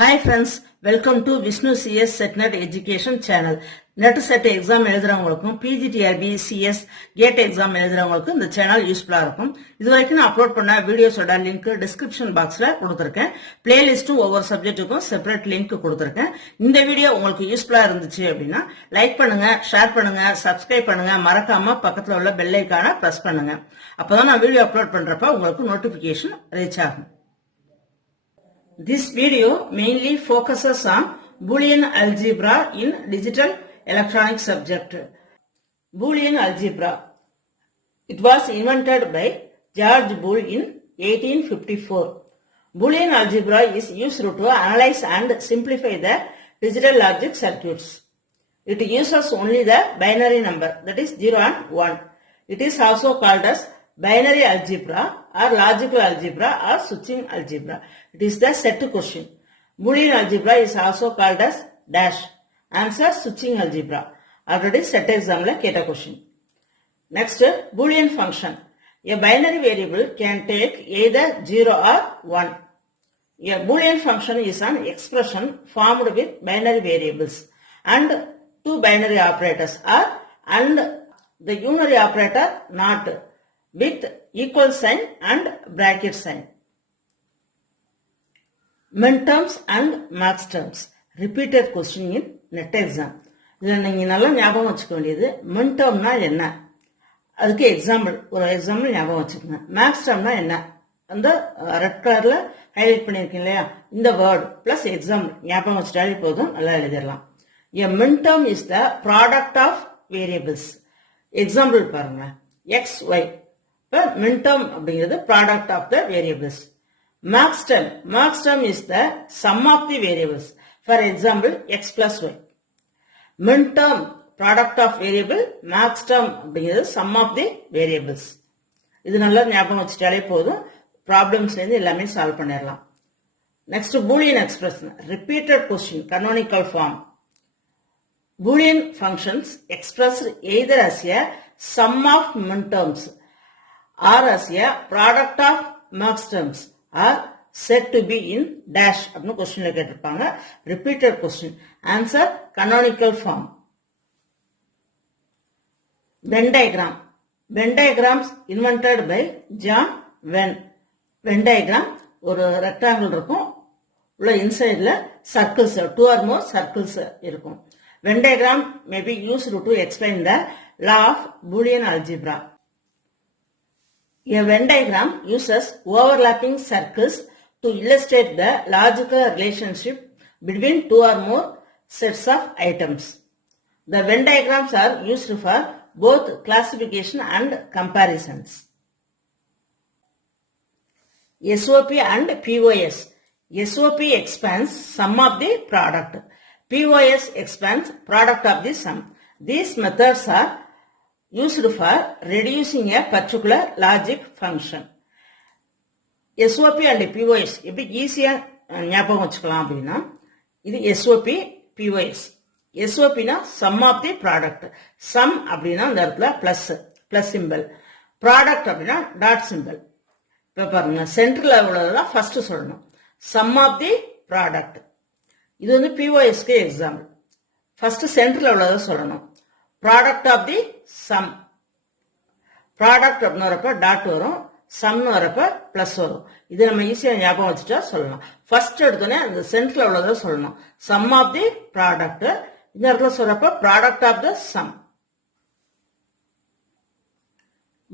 Hi friends, welcome to Vishnu CS SetNet Education channel. Net set exam எழுதுறவங்களுக்கும் PGTRB CS GATE exam எழுதுறவங்களுக்கும் இந்த channel யூஸ்ஃபுல்லா இருக்கும். இது வரைக்கும் நான் அப்லோட் பண்ண வீடியோஸோட லிங்க் டிஸ்கிரிப்ஷன் பாக்ஸ்ல கொடுத்துருக்கேன். பிளேலிஸ்டும் ஒவ்வொரு சப்ஜெக்ட்டுக்கும் செப்பரேட் லிங்க் கொடுத்துருக்கேன். இந்த வீடியோ உங்களுக்கு யூஸ்ஃபுல்லா இருந்துச்சு அப்படின்னா லைக் பண்ணுங்க, ஷேர் பண்ணுங்க, சப்ஸ்கிரைப் பண்ணுங்க, மறக்காம பக்கத்துல உள்ள பெல் ஐகானை பிரஸ் பண்ணுங்க. அப்பதான் நான் வீடியோ அப்லோட் பண்றப்ப உங்களுக்கு நோட்டிபிகேஷன் ரீச் ஆகும். This video mainly focuses on Boolean algebra in digital electronic subject. Boolean algebra. It was invented by George Boole in 1854. Boolean algebra is used to analyze and simplify the digital logic circuits. It uses only the binary number, that is 0 and 1. It is also called as binary algebra or logical algebra or switching algebra. It is the set question. Boolean algebra is also called as dash. Answer switching algebra. Already set exam la keta question. Next, Boolean function. A binary variable can take either 0 or 1. A Boolean function is an expression formed with binary variables and two binary operators or and the unary operator not with equal sign and bracket sign. Min terms and max terms. Repeated question in net exam. இதில் நீங்கள் நல்லா ஞாபகம் வச்சுக்க வேண்டியது மின் டேர்ம்னா என்ன, அதுக்கு ஒரு எக்ஸாம்பிள் ஞாபகம் வச்சுக்கோங்க. மேக்ஸ் டேர்ம்னா என்ன, அந்த ரெட் கலர்ல ஹைலைட் பண்ணியிருக்கீங்க இல்லையா, இந்த வேர்டு பிளஸ் எக்ஸாம்பிள் ஞாபகம் வச்சுட்டாலே போதும், நல்லா எழுதிடலாம். A min term is the product of variables. Example பாருங்க, x, y. இப்போ மின் டேர்ம் அப்படிங்கிறது product of the variables. Max term is the sum of the variables. For example x plus y. Min term product of variable, max term அப்படிங்கிறது sum of the variables. இது நல்லா ஞாபகம் வச்சுட்டாலே போதும், ப்ராப்ளம்ஸ்லேருந்து எல்லாமே சால்வ் பண்ணிடலாம். Next Boolean expression, repeated question, canonical form. Boolean functions expressed either as a sum of min terms or as a product of max terms are said to be in dash அப்படின்னு கொஸ்டின்ல கேட்டிருப்பாங்க. Repeated question. Answer canonical form. Venn diagram. Venn diagrams invented by John Venn. Venn diagram ஒரு rectangle இருக்கும், உள்ள இன்சைட்ல circles, 2 or more circles இருக்கும். Venn diagram may be used to explain the law of Boolean algebra. A Venn diagram uses overlapping circles to illustrate the logical relationship between 2 or more sets of items. The Venn diagrams are used for both classification and comparisons. SOP and POS. SOP expands sum of the product. POS expands product of the sum. These methods are used for reducing a particular logic function. SOP and POS எப்படி ஈஸியா ஞாபகம் வச்சுக்கலாம் அப்படின்னா, இது SOP, POS. SOPனா sum of the product. sum அப்படின்னா இந்த இடத்துல plus simple, product அப்படின்னா டாட் சிம்பிள். இப்போ பாருங்க, சென்டர்ல உள்ளதான் ஃபர்ஸ்ட் சொல்லணும், sum of the product. இது வந்து பிஓஎஸ்க்கு எக்ஸாம்பிள். ஃபர்ஸ்ட் சென்டர்ல உள்ளதை சொல்லணும், product of the sum. Product அப்படின்னு வரப்ப டாட் வரும், சம்னு வரப்ப பிளஸ் வரும். இது நம்ம ஈஸியா ஞாபகம் வச்சுட்டா சொல்லலாம். ஃபர்ஸ்ட் எடுத்தோன்னே அந்த சென்டர்ல உள்ளதை சொல்லணும், சம் ஆஃப் தி ப்ராடக்ட். இந்த இடத்துல சொல்றப்ப product of the sum.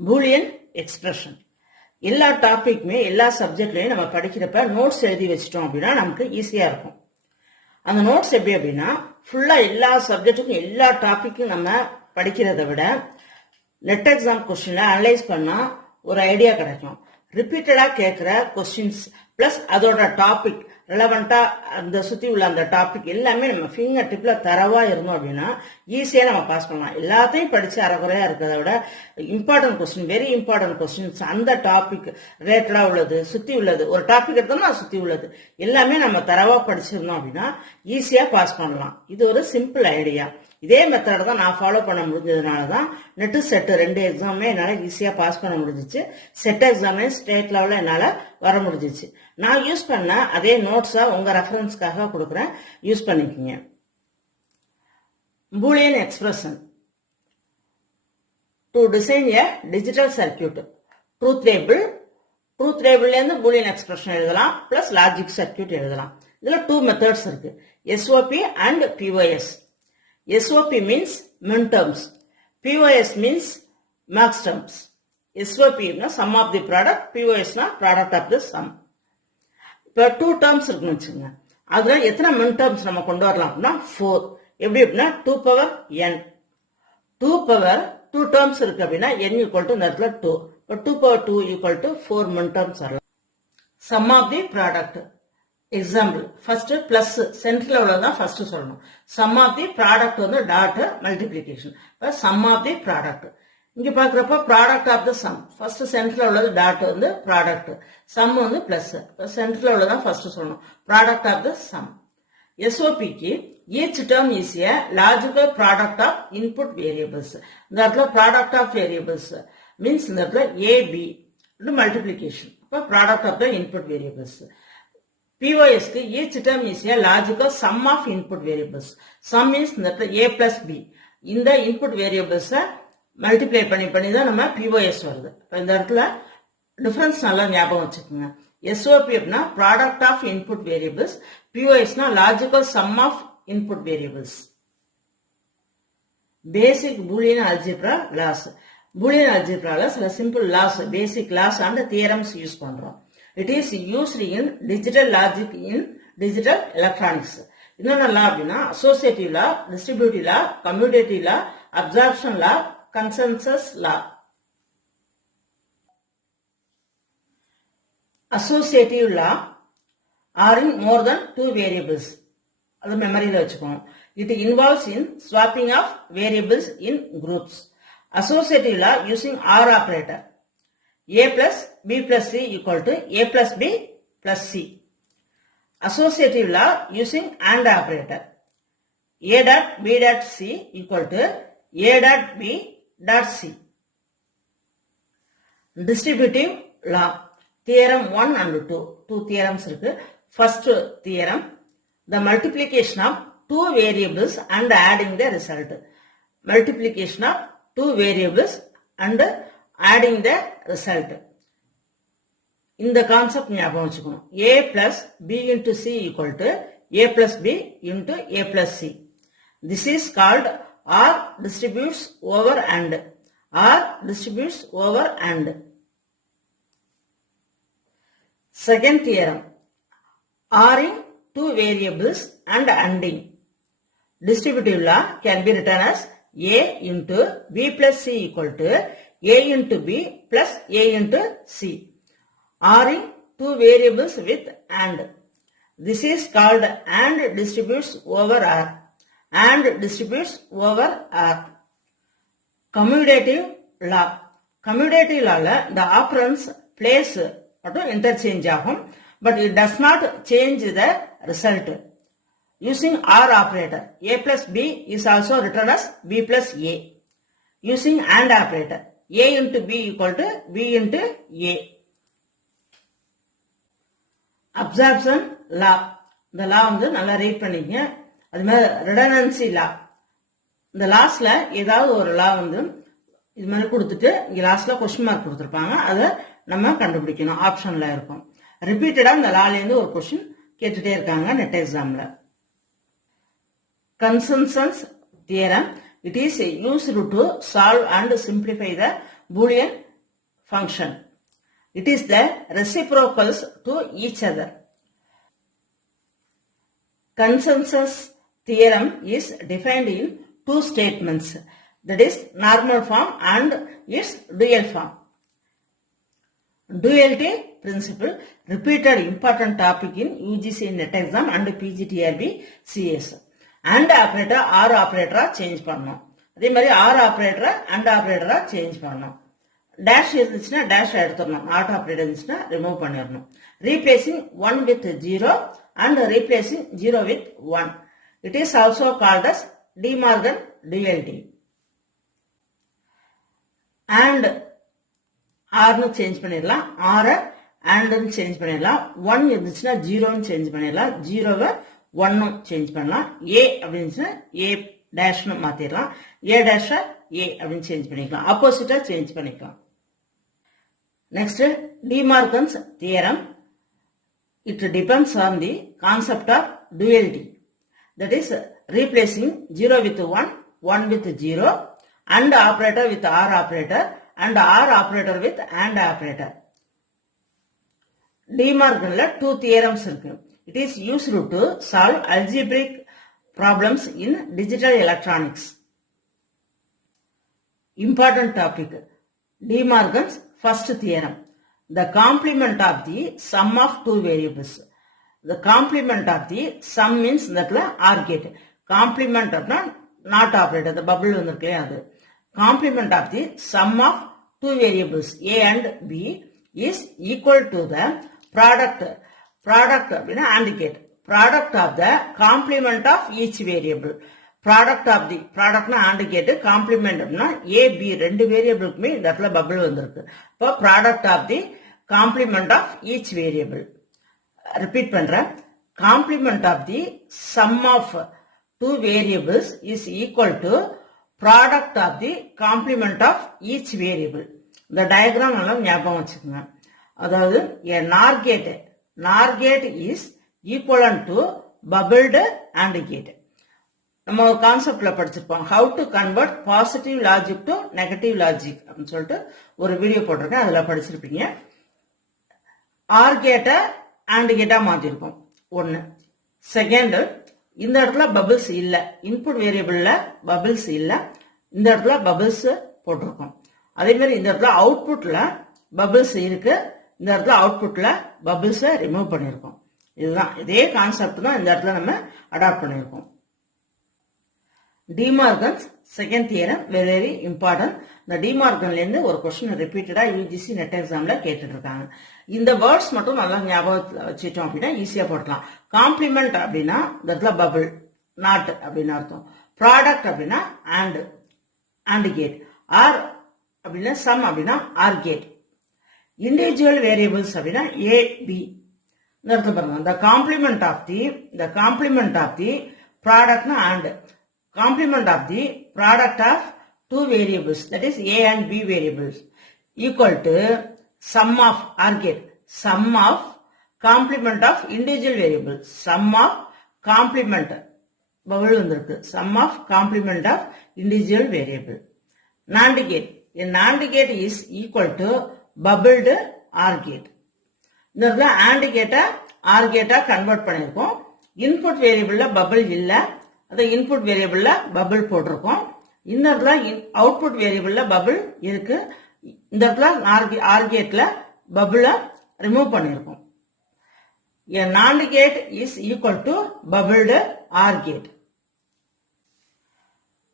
Boolean expression. எல்லா டாபிக்குமே எல்லா சப்ஜெக்ட்லயும் நம்ம படிக்கிறப்ப நோட்ஸ் எழுதி வச்சிட்டோம் அப்படின்னா நமக்கு ஈஸியா இருக்கும். அந்த நோட்ஸ் எப்படி அப்படின்னா, ஃபுல்லா எல்லா சப்ஜெக்டுக்கும் எல்லா டாபிக்கும் நம்ம படிக்கிறத விட நெட் எக்ஸாம் கொஸ்டின்ல அனலைஸ் பண்ணா ஒரு ஐடியா கிடைக்கும். ரிப்பீட்டடா கேட்கிற கொஸ்டின்ஸ் பிளஸ் அதோட டாபிக் ரெலவெண்டா அந்த சுத்தி உள்ள அந்த டாபிக் எல்லாமே நம்ம ஃபிங்கர் டிப்ல தரவா இருந்தோம் அப்படின்னா ஈஸியா நம்ம பாஸ் பண்ணலாம். எல்லாத்தையும் படிச்சு அறகுறையா இருக்கிறத விட important question, very important questions, அந்த டாபிக் ரிலேட்டடா உள்ளது, சுத்தி உள்ளது, ஒரு டாபிக் எடுத்தோம்னா சுத்தி உள்ளது எல்லாமே நம்ம தரவா படிச்சிருந்தோம் அப்படின்னா ஈஸியா பாஸ் பண்ணலாம். இது ஒரு சிம்பிள் ஐடியா. இதே மெத்தட் தான் நான் ஃபாலோ பண்ண முடிஞ்சதுனால தான் நெட்டு செட் 2 எக்ஸாமே என்னால் ஈஸியாக பாஸ் பண்ண முடிஞ்சிச்சு. செட் எக்ஸாமே ஸ்டேட் லெவலில் என்னால் வர முடிஞ்சிச்சு. நான் யூஸ் பண்ண அதே நோட்ஸா உங்க ரெஃபரன்ஸ்க்காக கொடுக்குறேன், யூஸ் பண்ணிக்கோங்க. Boolean expression to design a digital circuit. Truth table, truth டேபிள்ல இருந்து பூலியன் எக்ஸ்பிரஷன் எழுதலாம், பிளஸ் லாஜிக் சர்க்கியூட் எழுதலாம். இதுல 2 மெத்தட்ஸ் இருக்கு, SOP and POS. SOP means min terms, POS means max terms. SOP na sum of the product, POS na product of the sum. இப்போ 2 terms இருக்குன்னு வச்சுங்க, அதுல எத்தனை min terms நம்ம கொண்டு வரலாம் அப்படின்னா 4. எப்படி அப்படின்னா 2 power n, 2 power 2 terms இருக்கு அப்படின்னா n equal to இந்த இடத்துல 2. இப்போ 2 power 2 equal to 4 min terms வரலாம். Sum of the product. Example, first plus சென்டர்ல உள்ளதான் ஃபர்ஸ்ட் சொல்லணும். சம் ஆஃப் தி ப்ராடக்ட் வந்து dot multiplication. Sum of the product இங்க பாக்குறப்ப product of the sum, first சென்டர்ல உள்ளது டாட் வந்து ப்ராடக்ட், சம் வந்து பிளஸ், சென்டர்ல உள்ளதான் ஃபர்ஸ்ட் சொல்லணும், ப்ராடக்ட் ஆஃப் த சம். எஸ்ஓபிக்கு each term is a logical product of input variables. இந்த இடத்துல ப்ராடக்ட் ஆஃப் வேரியபிள்ஸ் மீன்ஸ் இந்த இடத்துல AB multiplication, product of the input variables. POS க்கு each term is a logical sum of input variables. Sum means A plus B. இந்த input variables multiply பண்ணி தான் நம்ம POS வருது. இந்த இடத்துல டிஃபரன்ஸ் நல்லா ஞாபகம் வச்சுக்கோங்க. SOP அப்படின்னா product of input variables, POS னா logical sum of input variables. Basic Boolean algebra laws. Boolean algebra ல சில simple laws, basic laws and theorems use பண்றோம். It is used in digital logic in digital electronics. இன்னொன்னு law அப்படின்னா associative law, distributive law, commutative law, absorption law, consensus law. Associative law are in more than 2 variables. அது மெமரியில வச்சுக்கோங்க. It involves in swapping of variables in groups. Associative law using OR operator. A plus B plus C equal to A plus B plus C. Associative law using AND operator. A dot B dot C equal to A dot B dot C. Distributive law. Theorem 1 and 2. 2 theorems இருக்கு. First theorem, the multiplication of 2 variables and adding the result. Multiplication of 2 variables and adding the result. இந்த concept ஞாபகம் வச்சுக்கணும். A plus B into C equal to A plus B into A plus C. This is called R distributes over AND. R distributes over AND. Second theorem, Ring 2 variables and ANDing. Distributive law can be written as A into B plus C equal to A into B plus A into C. Ring 2 variables with AND. This is called AND distributes over R. AND distributes over R. Commutative law. Commutative law the operands place interchange ஆகும், but it does not change the result. Using OR operator, A plus B is also written as B plus A. Using AND operator, A into B equal to B into A. Absorption law. இந்த law வந்து நல்லா read பண்ணிக்கங்க. அது மாதிரி redundancy law. இந்த லாஸ்ட்ல ஏதாவது ஒரு law வந்து இது மாதிரி கொடுத்துட்டு இங்க லாஸ்ட்ல கொஸ்டின் மார்க் கொடுத்துருப்பாங்க, அதை நம்ம கண்டுபிடிக்கணும். ஆப்ஷன்ல இருக்கும். ரிப்பீட்டடா இந்த லால இருந்து ஒரு கொஸ்டின் கேட்டுட்டே இருக்காங்க நெட் எக்ஸாம்ல. Consensus theorem. It is used to solve and simplify the Boolean function. It is the reciprocals to each other. Consensus theorem is defined in 2 statements, that is normal form and its dual form. Duality principle, repeated important topic in UGC NET exam and PGTRB CS. AND operator OR operator change பண்ணணும். அதே மாதிரி OR operator AND operator change பண்ணணும். Dash இருந்துச்சுன்னா dash எடுத்துடணும், not operator இருந்துச்சுன்னா remove பண்ணிடணும். Replacing 1 with 0 and replacing 0 with 1. It is also called as De Morgan duality. And R னு change பண்ணிடலாம். R and சேஞ்ச் பண்ணிடலாம். 1 இருந்துச்சுன்னா 0 சேஞ்ச் பண்ணிடலாம். 0வை 1 சேஞ்ச் பண்ணலாம். a அப்படின்னா a டேஷ்னு மாத்திரலாம். a டேஷ a அப்படின்னு சேஞ்ச் பண்ணிக்கலாம். ஆப்போசிட்டா சேஞ்ச் பண்ணிக்கலாம். Next, De Morgan's theorem. It depends on the concept of duality. That is, replacing 0 with 1, 1 with 0, and operator with or operator, and or operator with and operator. De Morganல 2 theorems இருக்கு. It is used to solve algebraic problems in digital electronics. Important topic. De Morgan's first theorem. The complement of the sum of two variables. The complement of the sum means that OR gate. Complement of not operator. The bubble வந்திருக்கே அது. Complement of the sum of two variables A and B is equal to the product அப்படின்னா AND gate. Product of the complement of each variable. Product of the productனா AND gate, complement அப்படின்னா A, B ரெண்டு வேரியபிளுக்குமே இந்த இடத்துல bubble வந்திருக்கு. இப்போ product of the complement of each variable. Repeat பண்றேன். Complement of the sum of two variables is equal to product of the complement of each variable. இந்த diagram நல்லா ஞாபகம் வச்சுக்கோங்க. அதாவது NOR gate is equivalent to bubbled AND gate. நம்ம ஒரு கான்செப்ட்ல படிச்சிருப்போம். How to convert positive logic to negative logic அப்படின்னு சொல்லிட்டு ஒரு வீடியோ போட்டிருக்கேன். அதுல படிச்சிருப்பீங்க. OR கேட்டை AND கேட்டா மாத்திருக்கோம். ஒன்னு. செகண்ட், இந்த இடத்துல பபிள்ஸ் இல்ல. இன்புட் வேரியபிள்ல பபிள்ஸ் இல்ல. இந்த இடத்துல பபிள்ஸ் போட்டிருக்கோம். அதே மாதிரி இந்த இடத்துல அவுட்புட்ல பபிள்ஸ் இருக்கு. இந்த இடத்துல அவுட்புட்ல பபிள்ஸை ரிமூவ் பண்ணிருக்கோம். இதுதான் இதே கான்செப்ட் தான் இந்த இடத்துல நம்ம அடாப்ட் பண்ணிருக்கோம். De Morgan's second theorem very important. இந்த De Morganல இருந்து ஒரு क्वेश्चन ரிப்பீட்டடா UGC நெட் எக்ஸாம்ல கேட்டுட்டு இருக்காங்க. இந்த வேர்ட்ஸ் மட்டும் நல்லா ஞாபகத்துல வச்சிட்டோம் அப்படின்னா ஈஸியா போடலாம். காம்ப்ளிமெண்ட் அப்படின்னா இந்த இடத்துல பபிள், நாட் அப்படின்னு அர்த்தம். ப்ராடக்ட் அப்படின்னா AND கேட். ஆர் அப்படின்னா சம் அப்படின்னா ஆர் கேட். இண்டிவிஜுவல் வேரியபிள்ஸ் அப்படின்னா A, B. இந்த இடத்துல பாருங்க. the complement of the ப்ராடக்ட்னா AND. Complement of the product of two variables, that is A and B variables, equal to sum of OR gate, sum of complement of individual variables, sum of complement, bubble வந்திருக்கு, sum of complement of individual variable. NAND gate, a NAND gate is equal to bubbled OR gate. இந்த இடத்துல AND gate OR gate convert பண்ணிருக்கோம். Input வேரியபிள்ல bubble இல்ல. அந்த input வேரியபிள்ல bubble போட்டிருக்கோம். இந்த இடத்துல output வேரியபிள்ல bubble இருக்கு. இந்த இடத்துல ஆர் கேட்ல பபிள ரிமூவ் பண்ணிருக்கோம். A NAND gate is equal to bubbled OR gate.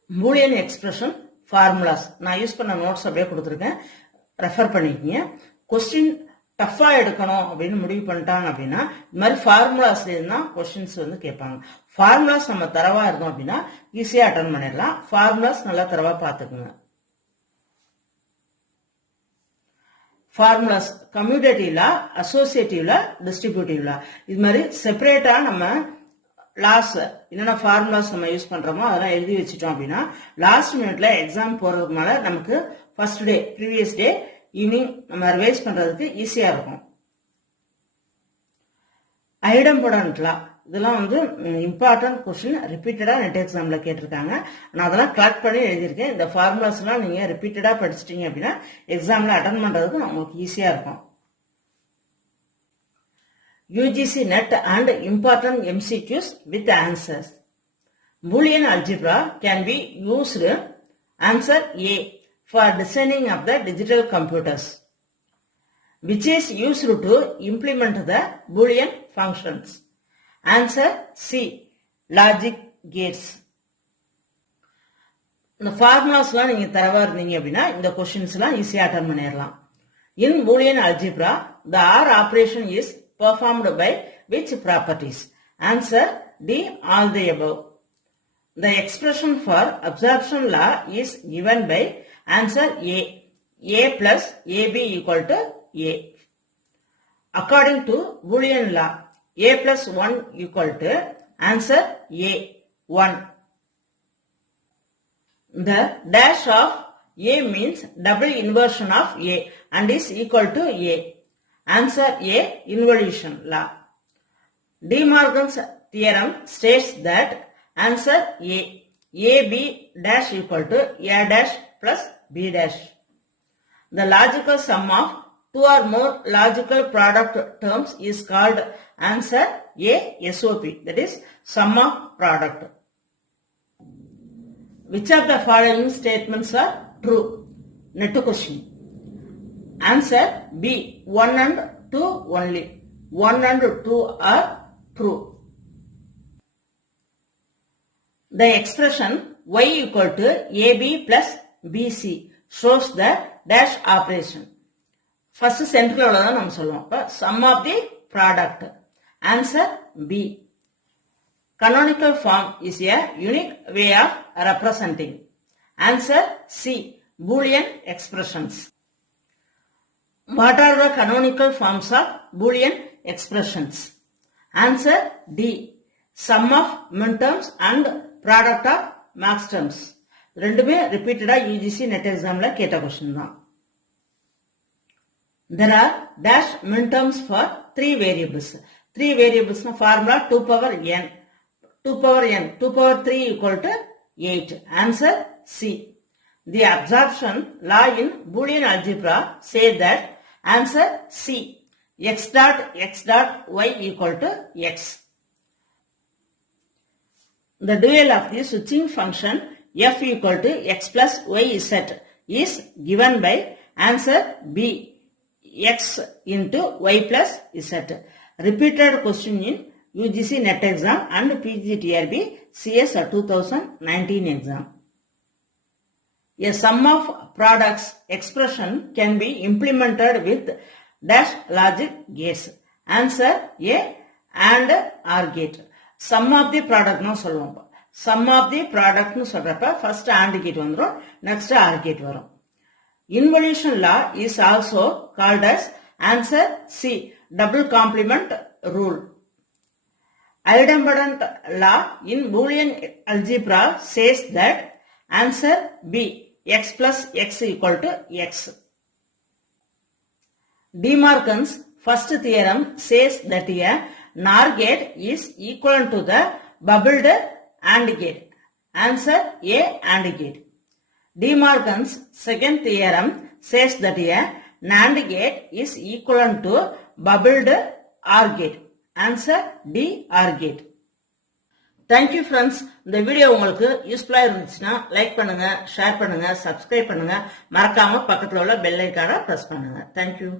Boolean expression formulas நான் யூஸ் பண்ண நோட்ஸ் அப்படியே கொடுத்துருக்கேன். ரெஃபர் பண்ணிக்கீங்க. கொஸ்டின் டஃபா எடுக்கணும் அப்படின்னு முடிவு பண்ணிட்டாங்க அப்படின்னா இந்த மாதிரி ஃபார்முலாஸ்ல இருந்தா கொஸ்டின்ஸ் வந்து கேட்பாங்க. ஃபார்முலாஸ் நம்ம தரவா இருக்கோம் அப்படின்னா ஈஸியா அட்டன் பண்ணிடலாம். ஃபார்முலாஸ் நல்லா தரவா பாத்துக்குங்க. ஃபார்முலாஸ் கம்யூட்டேட்டிவ்ல, அசோசியேட்டிவ்ல, டிஸ்ட்ரிபியூட்டிவ்ல இது மாதிரி செப்பரேட்டா நம்ம லாஸ் என்னென்ன ஃபார்முலாஸ் நம்ம யூஸ் பண்றோமோ அதெல்லாம் எழுதி வச்சுட்டோம் அப்படின்னா லாஸ்ட் மினிட்ல எக்ஸாம் போறதுக்கு மேல நமக்கு first day previous day evening நம்ம ரிவைஸ் பண்றதுக்கு ஈஸியா இருக்கும். ஐடம்படன்ட்லா இதெல்லாம் வந்து இம்பார்ட்டன்ட் கொஸ்டின் ரிப்பீட்டடா நெட் எக்ஸாம்ல கேட்டிருக்காங்க. நான் அதெல்லாம் கலெக்ட் பண்ணி எழுதியிருக்கேன். இந்த ஃபார்முலாஸ் எல்லாம் நீங்க ரிப்பீட்டடா படிச்சிட்டீங்க அப்படின்னா எக்ஸாம்ல அட்டன் பண்றதுக்கு உங்களுக்கு ஈஸியா இருக்கும். UGC net and important MCQs with answers. Boolean algebra can be used. Answer A, for designing of the digital computers, which is used to implement the Boolean functions. Answer C, logic gates. இந்த ஃபார்முலாஸ்லாம் நீங்க தரவா இருந்தீங்க அப்படின்னா இந்த கொஸ்டின்ஸ்லாம் ஈஸியா attend பண்ணிடலாம். In Boolean algebra, the OR operation is performed by which properties? Answer D, all the above. The expression for absorption law is given by answer A. A plus AB equal to A. According to Boolean law, a plus 1 equal to answer a, 1. The dash of a means double inversion of a and is equal to a. Answer a, involution law. De Morgan's theorem states that answer a b dash equal to a dash plus b dash. The logical sum of two or more logical product terms is called answer a SOP, that is sum of product. Which of the following statements are true? Net question. Answer B, 1 and 2 only. 1 and 2 are true. The expression y equal to AB plus BC shows the dash operation. First central நம்ம சொல்லுவோம். Sum of the product. Answer B. Canonical form is a unique way of representing. Answer C. Boolean expressions. What are the canonical forms of Boolean expressions? Answer D. Sum of minterms and product of maxterms. ரெண்டுமே repeated UGC net examல கேட்ட question தான். There are dash minterms for 3 variables. 3 variables na formula 2 power n. 2 power n. 2 power 3 equal to 8. Answer C. The absorption law in Boolean algebra say that answer C. X dot y equal to x. The dual of the switching function f equal to x plus y z is given by answer B. X into y plus z. Repeated question in UGC net exam and PGTRB CS 2019 exam. A sum of products expression can be implemented with dash logic gates. Answer A and OR gate. Sum of the product no சொல்லுவோம். Sum of the product னு சொல்றப்ப first AND gate வந்துரும், next OR gate வரும். Involution law is also called as answer C, double complement rule. Idempotence law in Boolean algebra says that answer B, x plus x equal to x. De Morgan's first theorem says that a NOR gate is equivalent to the bubbled AND gate. Answer A, AND gate. De Morgan's second theorem says that a NAND gate is equivalent to bubbled OR gate. Answer D, OR gate. Thank you friends. இந்த video உங்களுக்கு யூஸ்ஃபுல்லா இருந்துச்சுன்னா like பண்ணுங்க, share பண்ணுங்க, subscribe பண்ணுங்க, மறக்காம பக்கத்துல உள்ள பெல் ஐகானை பிரஸ் பண்ணுங்க. Thank you.